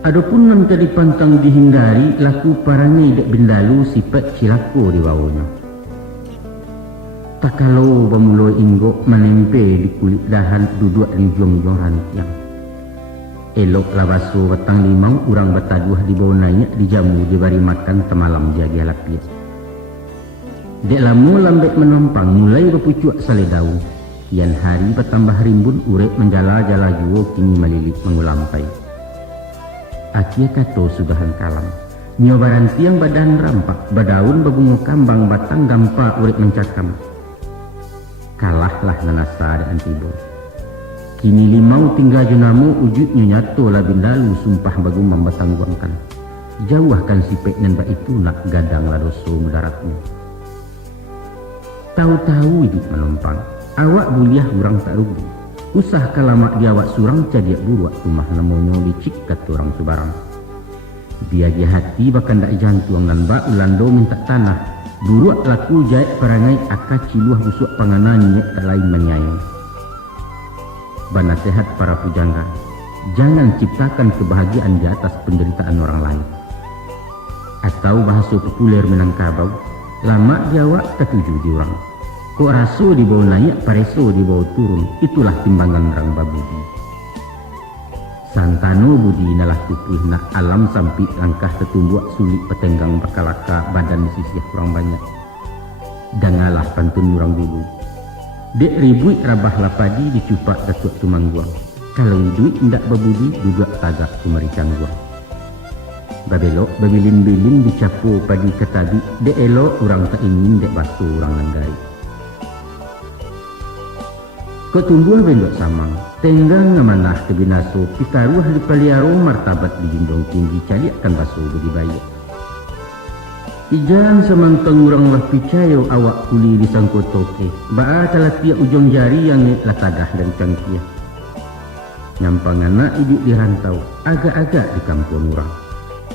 Adapun nam tadi pantang dihindari laku parangai dek bindalu sifat cilako di bawahnya. Tak kalau bamuloi inggok menempe di kulit dahan duduk di jong-jongan tiang. Elok labaso batang limau urang bataduh di bawah naik dijamu dibari makan temalam jaga lapis. Dek lamu lambek menumpang mulai berpucuk saledau. Yan hari bertambah rimbun urek menjala-jala juo kini melilit mengulampai. Akhir kata sudahan kalam. Nyobaran tiang badan rampak, badaun berbunga kambang batang gampa urek mencakam. Kalahlah nanasa dan tiba. Kini limau tinggal junamu wujudnya nyato lah bindalu sumpah bagumam batangguangkan. Jauhkan si pek nan itu nak gadang lah doso mudaratnya. Tahu-tahu hidup menumpang. Awak buliah urang tak rugi. Usah kalamak di awak surang cadiak buruak rumah namonyo licik kata orang subarang. Biagi hati bahkan dak jantung dan bak ulando minta tanah. Buruak laku jahit perangai akak ciluah busuk panganannya tak lain menyayang. Banasehat para pujangga, jangan ciptakan kebahagiaan di atas penderitaan orang lain. Atau bahasa populer Minangkabau, lama di awak ketujuh di orang. Kok raso di bawah naik, pareso di bawah turun, itulah timbangan orang babudi. Santano budi nalah tupuh nak alam sampai langkah tertumbuak sulit petenggang bakalaka badan di sisi kurang banyak. Dangalah pantun orang dulu. Dek ribut rabah lapadi dicupak datuk tumangguang. Kalau duit ndak babudi juga tagak kumaricang guang. Babelok babilin-bilin dicapu padi ketabi, dek elok orang tak ingin dek basuh orang langgari. Ketumbuh bendok samang, tenggang ngamanah ke binaso, pitaruh di paliaro martabat di jindong tinggi caliakan basuh budi bayi. Ijan semantang orang lah picayo awak kuli di sangkotoke, baa talatia ujung jari yang latadah dan cangkiah. Nyampang anak hidup di rantau, agak-agak di kampung orang.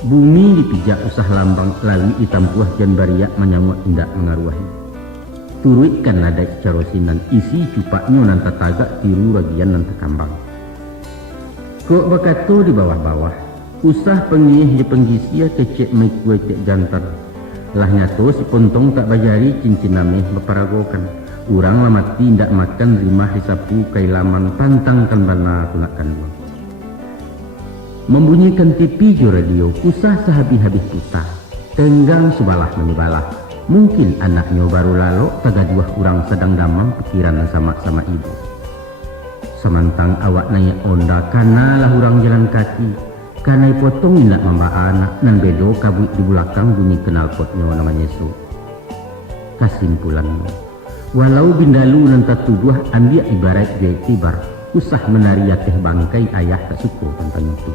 Bumi dipijak usah lambang, lalu itampuah jan bariak menyamuk indak mengaruhi. Turutkan nada carosinan isi cupaknya nanta tagak tiru bagian nanta kambang. Kok bakato di bawah-bawah, usah pengih je penggisia kecek mekue cek jantan. Lah nyato si pontong tak bajari cincin nameh berparagokan. Urang lah mati ndak makan rimah disapu kailaman pantangkan bana kunakan buang. Membunyikan TV jo radio, usah sehabis-habis putar. Tenggang sebalah menibalah. Mungkin anaknya baru lalu tagaduah orang sedang damang pikiran sama-sama ibu. Semantang awak naik onda karena lah orang jalan kaki. Karena potong indak mamba anak nan bedo kabut di belakang bunyi knalpotnya namanya Yesus. Kesimpulannya, walau bindalu nan tatuduah ambil ibarat dia tibar, usah menari teh bangkai ayah tak suku tentang itu.